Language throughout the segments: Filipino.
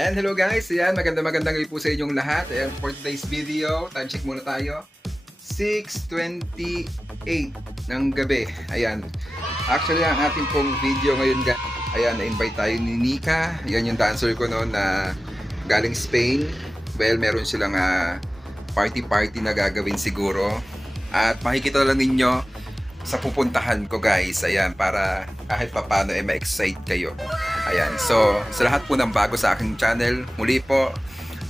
And hello guys, ayan, magandang gabi po sa inyong lahat. Ayan, for today's video, time check muna tayo. 6:28 ng gabi. Ayan. Actually, ang ating pong video ngayon guys, ayan, na-invite tayo ni Nika. Ayan yung dancer ko noon na galing Spain. Well, meron silang party na gagawin siguro. At makikita lang ninyo sa pupuntahan ko guys. Ayan, para kahit papano ma-excite kayo. Ayan, so sa lahat po ng bago sa aking channel, muli po,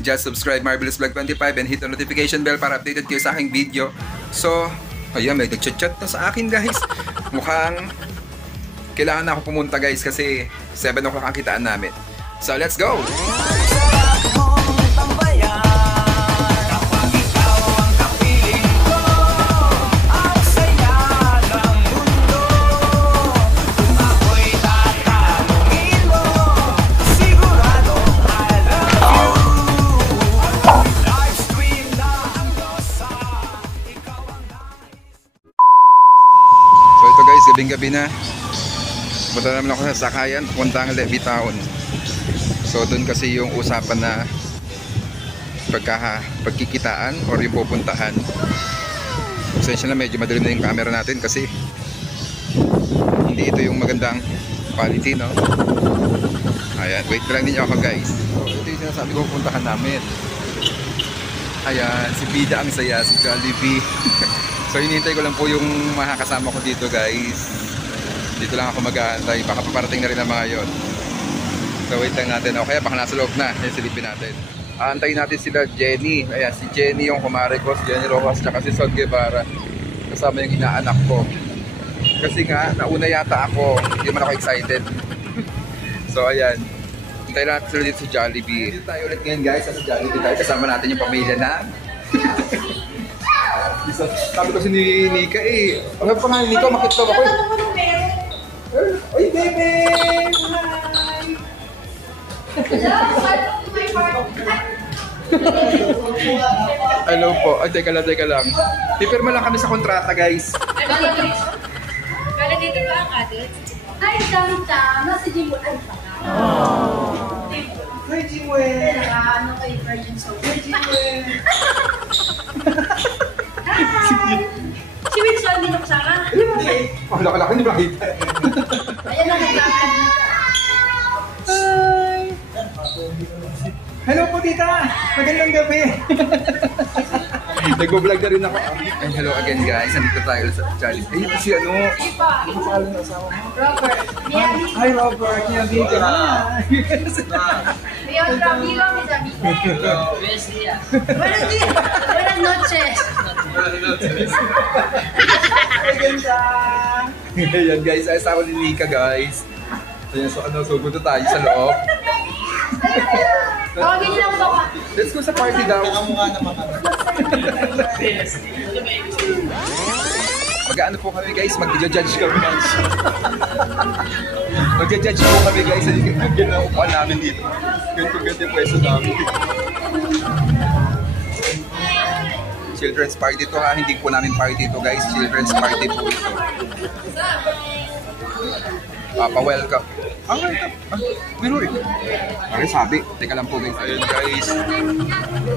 just subscribe Marvelous Vlog 25 and hit the notification bell para updated kayo sa aking video. So, ayan, may nag-chat na sa akin guys. Mukhang kailangan na ako pumunta guys kasi 7 o'clock ang kitaan namin. So, let's go! Gabing-gabi na. Punta naman ako sa sakayan, punta ang Levy Town. So doon kasi yung usapan na pagkikitaan or yung pupuntahan. Pasensya na, medyo madilim na yung camera natin kasi hindi ito yung magandang quality, no? Ayan, wait lang din ako guys. So ito yung sinasabi ko pupuntahan namin. Ayan, si Bida ang saya, si Jollibee. So hinihintay ko lang po yung makakasama ko dito guys. Dito lang ako mag-aantay. Baka paparating na rin ang mga yun. So wait lang natin. O kaya baka nasa loob na. Yan, silipin natin. Aantayin natin sila Jenny. Ayan, si Jenny yung kumare ko. Si Jenny Rojas tsaka si Son Guevara. Kasama yung inaanak ko. Kasi nga, nauna yata ako. Hindi man ako excited. So ayan. Hintayin natin sila dito sa Jollibee. Dito tayo ulit ngayon guys. Sa Jollibee tayo. Kasama natin yung pamilya na sabi kasi ni Nika sabi pa nga ni Nika, makita ako Oy bebe! Hi! Hello po. Ay, teka lang. Pipirma lang kami sa kontrata guys. Kala dito ba ang atin? Ay, Chang-Chang! Nasa Jimwell. Ay, baka. Hi, Jimwell! Ano kayo, Virgin Soul? Hi, Jimwell! Hi! Si Wilson, hindi na kasama? Laki-laki, hindi ba kita? Ayan lang, nag-vlog dito. Hi! Hello po tita! Magandang gabi! Nag-vlog na rin ako. And hello again guys, nandito tayo sa Jollibee. Ayun si ano? Ano pa alam na asawa mo? Robert. Hi Robert! Niyabiga! Leon Ramiro, mis amigos. Buenos días. Buenos días. Buenas noches. Maganda! Ayan guys, asawa ni Nika guys. Ayan, so gusto tayo sa loob. Tawagin niyo lang ito ka. Let's go sa party daw. Nakamukha naman kami. Mag-ano po kami guys, mag-judge kami guys. Mag-judge po kami guys, hindi na upuan namin dito. Ganito yung pwesto namin. Children's party to ha, hindi po namin party to guys, children's party po ito. Pa-welcome. Welcome. Meron eh. Okay, sabi. Teka lang po guys. Ayun guys.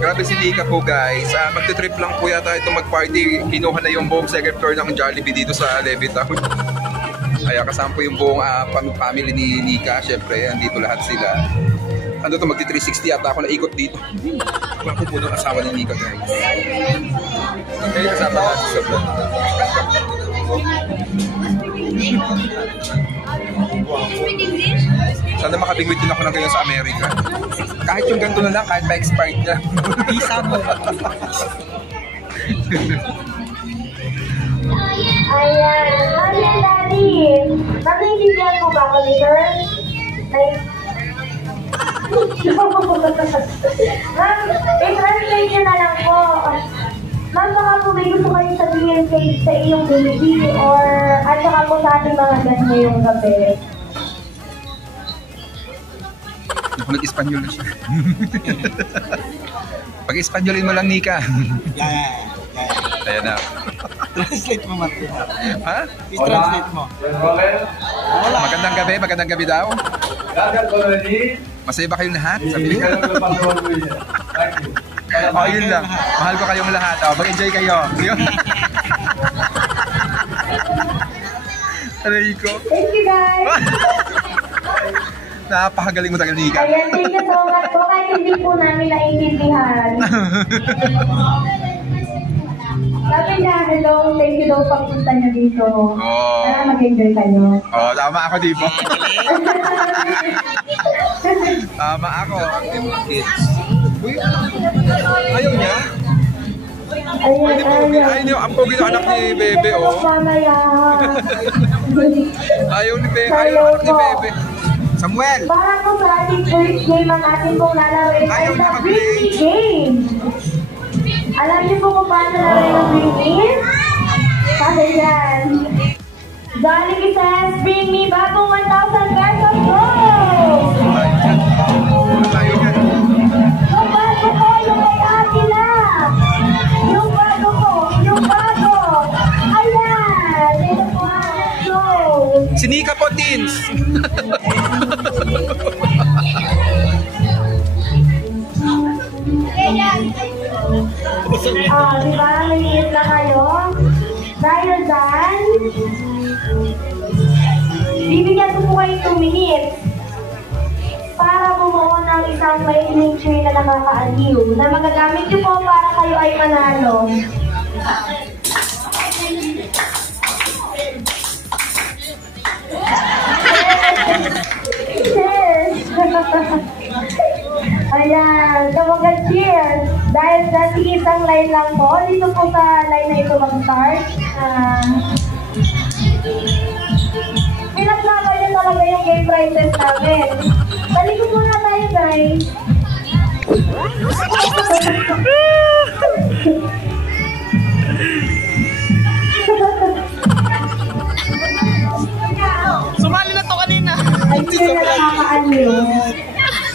Grabe si Nika po guys. Magte-trip lang po yata ito mag-party. Kinuha na yung buong second floor ng Jollibee dito sa Levy Town. Kaya kasama po yung buong family ni Nika. Siyempre, andito lahat sila. Ano to, magti-360 yata ako naikot dito. Wala po po ng asawa ni Nika guys. Okay, kasama natin sa vlog. Speak English? Sana makabigwit din ako ng ganyan sa Amerika. Kahit yung ganito na lang, kahit pa-expired na. Visa mo. Ayan. Hi, Daddy. Nakikinig po ba kami, sir? Ma'am, i-translate nyo na lang po. Ma'am, baka po may gusto kayong sabihin sa iyong baby or at saka po sa ating mga guest ngayong gabi. Nag-Espanyol na siya. Pag-Espanyolin mo lang, Nika. Yeah. Ayan na. Translate mo, Martin. Ha? I-translate mo. Magandang gabi daw. Masaya ba kayong lahat? Sabi ko. Oh, yun lang. Mahal ko kayong lahat. Oh, mag-enjoy kayo. Aray ko. Thank you guys. Napakagaling mo talaga, Nika. Ayan, thank you so much po. Kahit hindi po namin naiintindihan. Sabi niya, hello, thank you daw pagpunta niyo dito. Oh. Para mag-enjoy kayo. Oh, tama ako, di ba? Tama ako. Uy, ayaw niya? Ayan. Ayaw niyo, ang pogi na anak ni Bebe, oh. Mamaya. Ayaw ni Bebe, ayaw anak ni Bebe. Samuel! Para po sa ating first game, ang ating pong lalawin ay Ayaw the niya Britney game. Alam niyo po kung paano lalawin ang Britney? Kasi yan. Jollibee says, bring me bagong 1,000 pesos gold! Ayaw niya. Yung bago ko, yung may Aquila! Yung bago ko, yung bago! Ayan! Ito po ang gold! Sinika po, teens! Di ba? Naliit na kayo. Dahil dyan, bibigyan ko po kayo 2 minutes para bumuo ng isang maikling cheer na nakakaaliw na magagamit niyo po para kayo ay manalo. Cheers! Ayan, kapag cheers! Dahil sa isang line lang po, dito po sa line na ito mag-start. Pinaglaban niyo talaga yung game prizes namin. Balik muna tayo, guys. Sumali na to kanina. Ay, sila na nakakaaliw.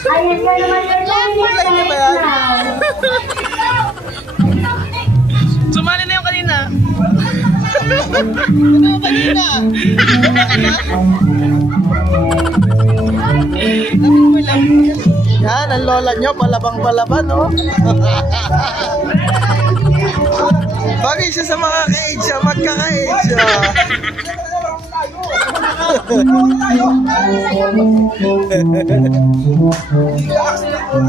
Ayan nga naman your 2 minutes now. Sumali na yung kanina. Ano kanina? Yan, ang lola nyo, palabang-palaban, no? Bagay siya sa mga ka-age, magkaka-age.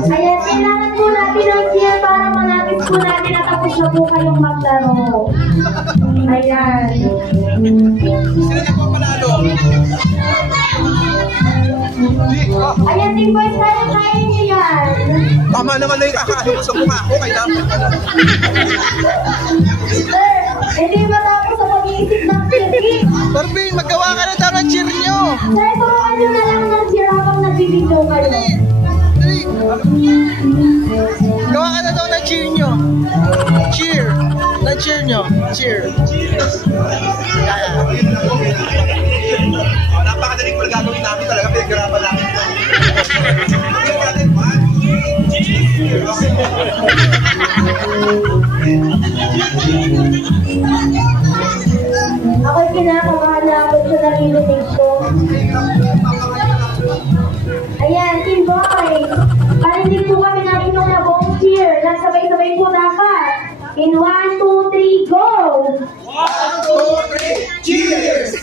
Ayan, kailangan po natin ang cheer para manapis po natin at tapos na po kayong maglaro. Ayan. Sila niya po panalo. Ayan, Team Boys, kaya niyo yan. Tama naman na yung kakaano ko sa mukha ko. Kailangan. Sir, hindi matapos sa pag-iisip ng cheer. Barbing, magawa ka na daw ng cheer nyo. Sir, turuan nyo na lang ng cheer habang nagbibideo kayo. Dali. Gawa ka na daw ng cheer nyo. Cheer. Na cheer nyo. Cheer. Napakadaling ko na gagawin namin talaga. Pinaghirapan namin. Ako'y kinakabahan na ako sa naririnig ko. Ayan, Team Boys. Parinig po kami ng inyong nabong cheer. Nagsabay-sabay po dapat. In 1, 2, 3, go! 1, 2, 3, cheers!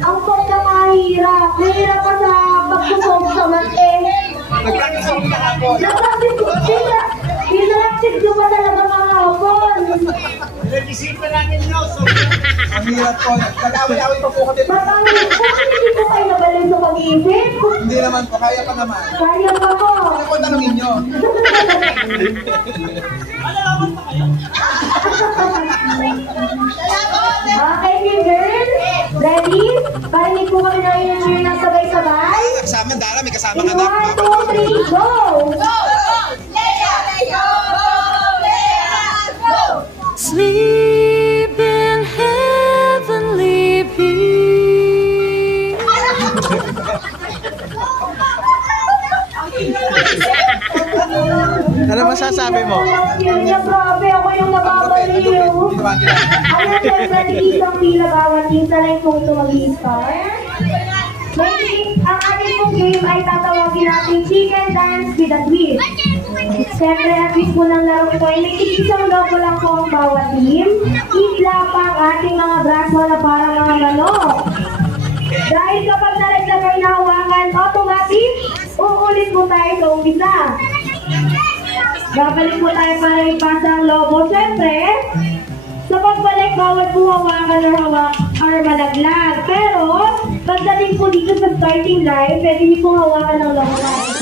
Ang pagkakahirap. Mahirap pa sa pagsusog sa mate. Nag-practice ako kahapon. Pinalaksid ko pa talaga kahapon. Ang hirap po. Nag-away-away pa po kami. Matangin po, hindi po kayo nabalik sa pag-iisip. Hindi naman po. Kaya pa naman. Kaya pa po. Ano po tanongin nyo? Okay, Team Girl. Ready? Parinig po kami na rin yung ng sabay-sabay. Kasama, Dara. May kasama In ka na. 1, 2, 3, go! Sleep in heavenly peace. Ano masasabi mo? Yun niya, grabe. Ako yung nababaliw. Ayan, siyempre, isang pila bawat team na lang po ito mag-i-start. Ang ating pong game ay tatawagin natin Chicken Dance with a Twist. Siyempre, ang twist po ng laro ito ay may isang logo lang po ang bawat team. Isla pa ang ating mga braso na parang mga manok. Dahil kapag nalaglagay na hawakan, automatic, uulit po tayo sa umpisa. Babalik po tayo para ipasa ang logo. Siyempre, sa pagbalik, bawat po hawakan or malaglag. Pero, pagdating po dito sa starting line, pwede niyo pong hawakan ng logo natin.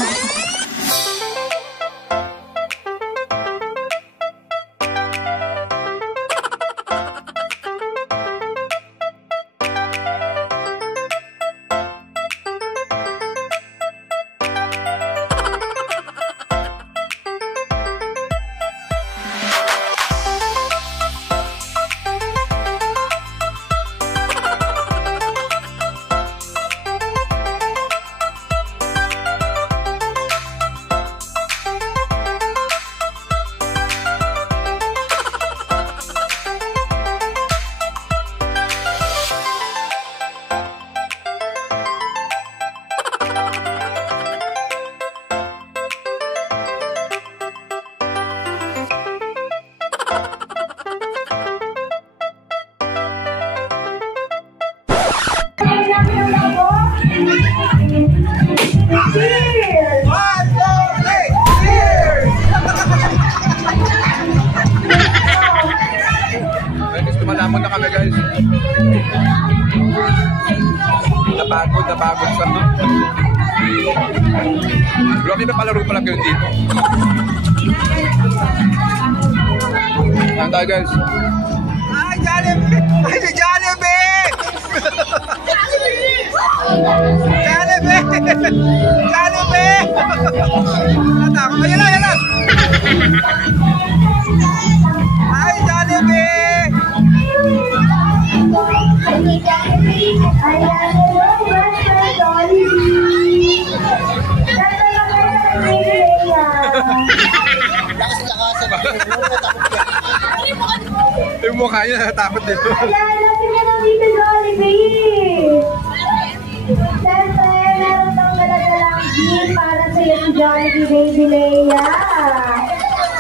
Cheers! 1, 2, 3, cheers! Ay, guys, tumalamon na kami, guys. Napagod sa grabe na palaro pala kayo dito. Saan tayo, guys? Ay, Jollibee! Ay, si Jollibee! Jollibee! Jollibee! Natakot. Ayan na! Ay, Jollibee! Ayan, hello, Master Jollibee! Ganda na kayo sa Leia! Yung mukha niya natatakot dito. Ayan, lapit ka ng dito, Jollibee! Siyempre, meron pang maladalang gift para sa iyo si Jollibee Baby Leia.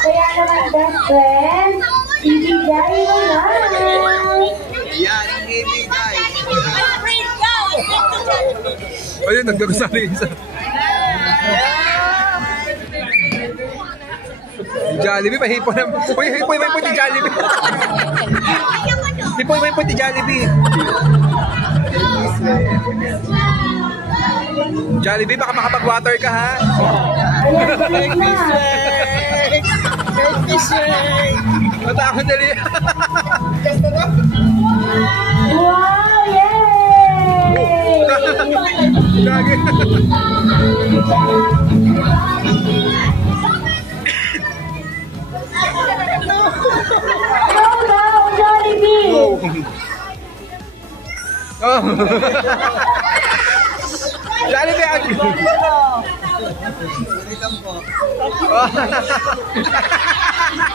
Kaya naman, best friend, ibigay mo na! Yan, ang ibigay. Ayun, nagdagusali isa. Jollibee, pahipo na. Uy, hipoy may puti Jollibee. Hipoy may puti Jollibee. Jollibee, baka makapag-water ka, ha? Ayan, bilis na! Matakot dali. Wow, yay! Gagi. Go now, Jollibee! Oh. Oh. Jollibee,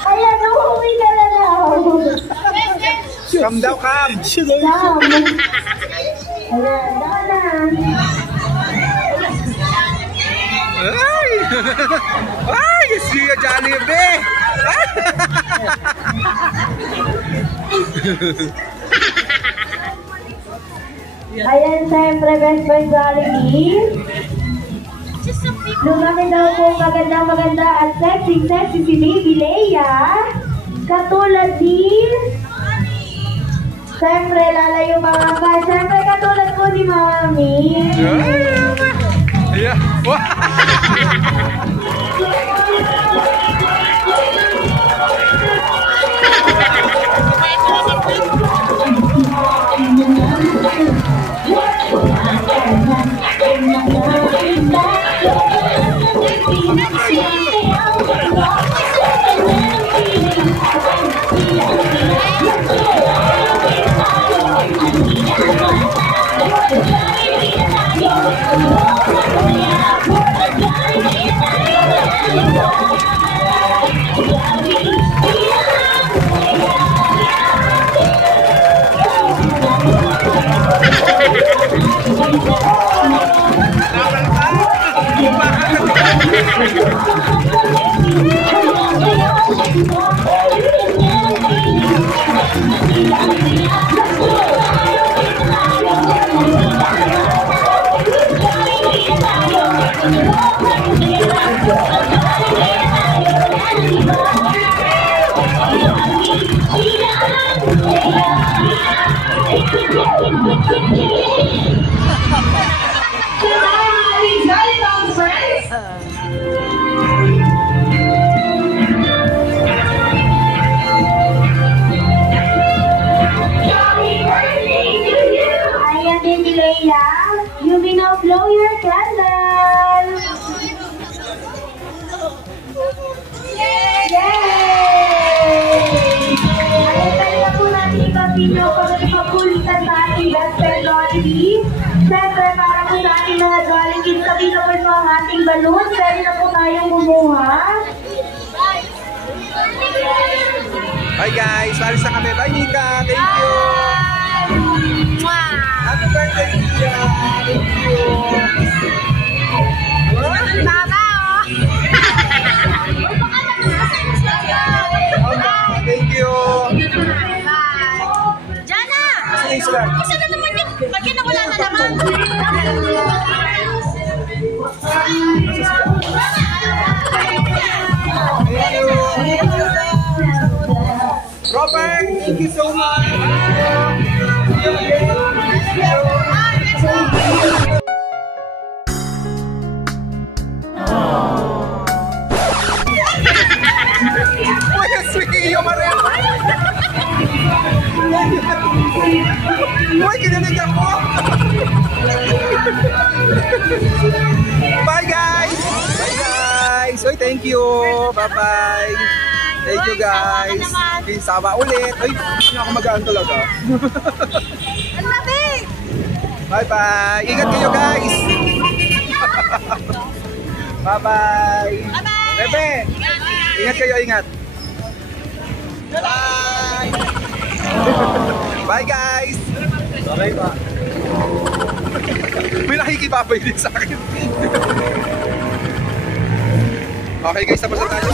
Ayan, umuwi ka na daw! Come daw, come. Down! Ayan, down na! Ay! Ay! See you, Jollibee! Ayan, siyempre, best friend Jollibee. Lumaki daw po maganda at sexy si Baby Leia. Katulad din. Siyempre, lalayo mga ka. Siyempre, katulad po ni Mami. Yeah. Ayan din ni Leila. You may now blow your candle. Yay! Ayan, talaga po natin ipapino pag ipapulitan sa ating best friend Lottie. Siyempre, para po sa ating mga Jolly Kids, sabi na po ito ang ating balloon. Pwede na po tayong kumuha. Bye guys, alis na kami. Bye Nika, thank you. Happy birthday Nika, thank you. Thank you. Jana! Thanks lang. Kasi na naman yun. Pag yun nawala na naman. Thank you. Robert, thank you so much. See you again. Uy, sweet yung mareo. Uy, kinilig ako. Bye guys. Bye guys. Uy, thank you. Bye-bye. Thank you guys. Sama ulit. Ay, hindi ako magaan talaga. Bye-bye. Ingat kayo guys. Bye-bye. Bebe, ingat kayo, ingat. Bye. Bye guys. Okay ba? May nakikipapay din sa akin. Okay guys, tapos na tayo.